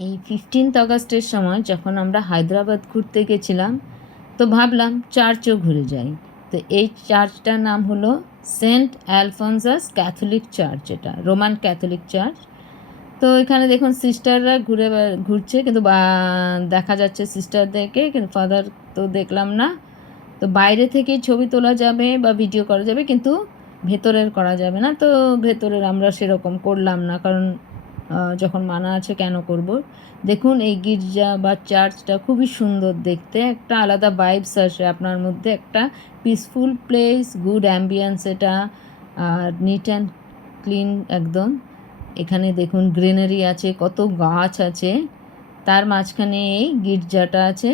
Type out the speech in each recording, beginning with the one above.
এই 15th আগস্টের সময় যখন আমরা হায়দ্রাবাদ ঘুরতে গেছিলাম, তো ভাবলাম চার্চও ঘুরে যাই। তো এই চার্চটার নাম হলো সেন্ট অ্যালফনসাস ক্যাথলিক চার্চ, এটা রোমান ক্যাথলিক চার্চ। তো এখানে দেখুন সিস্টাররা ঘুরছে, কিন্তু দেখা যাচ্ছে সিস্টারদেরকে, কিন্তু ফাদার তো দেখলাম না। তো বাইরে থেকেই ছবি তোলা যাবে বা ভিডিও করা যাবে, কিন্তু ভেতরের করা যাবে না। তো ভেতরের আমরা সেরকম করলাম না, কারণ যখন মানা আছে কেন করব। দেখুন এই গির্জা বা চার্চটা খুবই সুন্দর দেখতে, একটা আলাদা ভাইবস আসে আপনার মধ্যে, একটা পিসফুল প্লেস, গুড অ্যাম্বিয়েন্স এটা, আর নিট অ্যান্ড ক্লিন একদম। এখানে দেখুন গ্রিনারি আছে, কত গাছ আছে, তার মাঝখানে এই গির্জাটা আছে।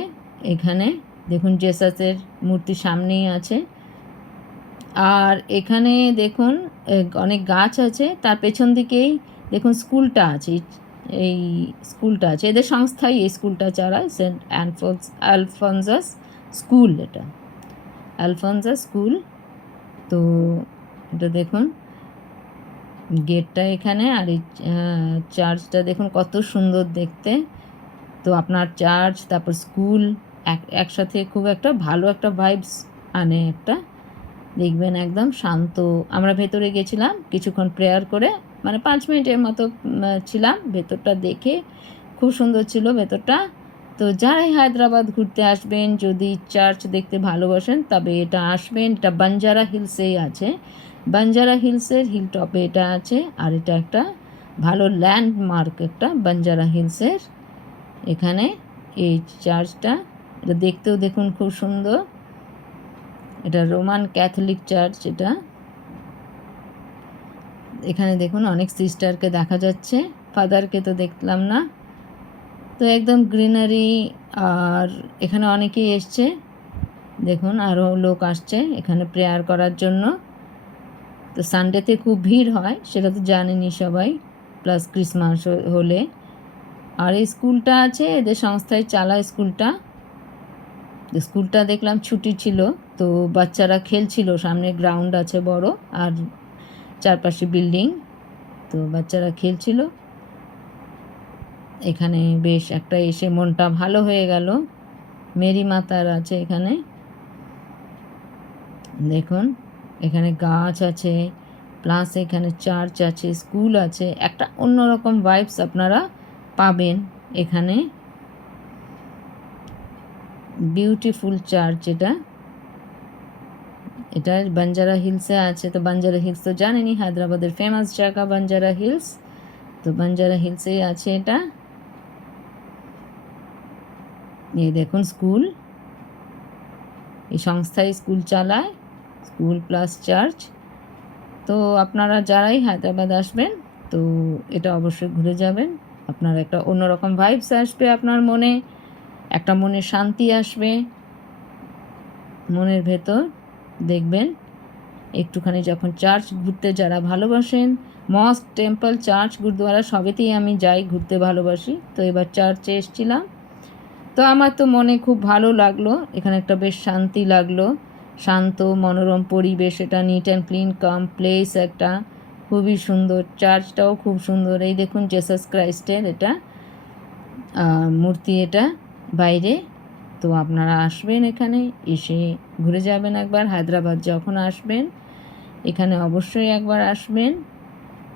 এখানে দেখুন জেসাসের মূর্তি সামনেই আছে। আর এখানে দেখুন অনেক গাছ আছে, তার পেছন দিকেই দেখুন স্কুলটা আছে। এই স্কুলটা আছে, এদের সংস্থাই এই স্কুলটা চালায়, সেন্ট আলফনসাস স্কুল, এটা আলফনসাস স্কুল। তো এটা দেখুন গেটটা এখানে, আর এই চার্চটা দেখুন কত সুন্দর দেখতে। তো আপনার চার্চ তারপর স্কুল একসাথে খুব একটা ভালো একটা ভাইবস আনে একটা, দেখবেন একদম শান্ত। আমরা ভেতরে গেছিলাম কিছুক্ষণ প্রেয়ার করে, মানে 5 মিনিটের মতো ছিলাম। ভেতরটা দেখে খুব সুন্দর ছিল ভেতরটা। তো যারাই হায়দ্রাবাদ ঘুরতে আসবেন, যদি চার্চ দেখতে ভালোবাসেন, তবে এটা আসবেন। এটা বাঞ্জারা হিলসেই আছে, বাঞ্জারা হিলসের হিল টপে এটা আছে। আর এটা একটা ভালো ল্যান্ডমার্ক, একটা বাঞ্জারা হিলসের এখানে এই চার্চটা। এটা দেখতেও দেখুন খুব সুন্দর, এটা রোমান ক্যাথলিক চার্চ এটা। এখানে দেখুন অনেক সিস্টারকে দেখা যাচ্ছে, ফাদারকে তো দেখলাম না। তো একদম গ্রিনারি, আর এখানে অনেকেই এসছে, দেখুন আরও লোক আসছে এখানে প্রেয়ার করার জন্য। তো সানডেতে খুব ভিড় হয়, সেটা তো জানেনই সবাই, প্লাস ক্রিসমাস হলে। আর এই স্কুলটা আছে, এদের সংস্থায় চালায় স্কুলটা। স্কুলটা দেখলাম ছুটি ছিল, তো বাচ্চারা খেলছিল, সামনে গ্রাউন্ড আছে বড়, আর চারপাশে বিল্ডিং, তো বাচ্চারা খেলছিল এখানে। বেশ একটা এসে মনটা ভালো হয়ে গেল। মেরি মাতার আছে এখানে, দেখুন এখানে গাছ আছে, প্লাস এখানে চার্চ আছে, স্কুল আছে, একটা অন্যরকম ভাইবস আপনারা পাবেন এখানে। বিউটিফুল চার্চ এটা, এটা বাঞ্জারা হিলসে আছে। তো বাঞ্জারা হিলস তো জানেনই, হায়দ্রাবাদের ফেমাস জায়গা বাঞ্জারা হিলস। তো বাঞ্জারা হিলসেই আছে এটা। এই দেখুন স্কুল, এই সংস্থায় স্কুল চালায়, স্কুল প্লাস চার্চ। তো আপনারা যারাই হায়দ্রাবাদ আসবেন, তো এটা অবশ্যই ঘুরে যাবেন। আপনার একটা অন্যরকম ভাইবস আসবে আপনার মনে, একটা মনে শান্তি আসবে মনের ভেতর। দেখবেন একটুখানি যখন চার্চ ঘুরতে যারা ভালোবাসেন, মস্ক, টেম্পল, চার্চ, গুরুদুয়ারা সবেতেই আমি যাই, ঘুরতে ভালোবাসি। তো এবার চার্চে এসেছিলাম, তো আমার তো মনে খুব ভালো লাগলো, এখানে একটা বেশ শান্তি লাগলো, শান্ত মনোরম পরিবেশ, এটা neat and clean calm place একটা, খুবই সুন্দর। চার্চটাও খুব সুন্দর। এই দেখুন জেসাস ক্রাইস্টের এটা মূর্তি, এটা বাইরে। তো আপনারা আসবেন এখানে, এসে ঘুরে যাবেন একবার। হায়দ্রাবাদ যখন আসবেন এখানে অবশ্যই একবার আসবেন,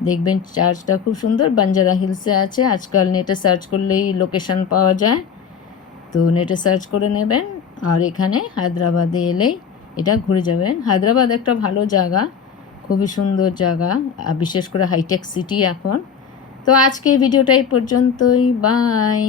দেখবেন চার্চটা খুব সুন্দর। বাঞ্জারা হিলসে আছে, আজকাল নেটে সার্চ করলেই লোকেশন পাওয়া যায়, তো নেটে সার্চ করে নেবেন। আর এখানে হায়দ্রাবাদে এলেই এটা ঘুরে যাবেন। হায়দ্রাবাদ একটা ভালো জায়গা, খুবই সুন্দর জায়গা, বিশেষ করে হাইটেক সিটি এখন। তো আজকে ভিডিওটা এই পর্যন্তই, বাই।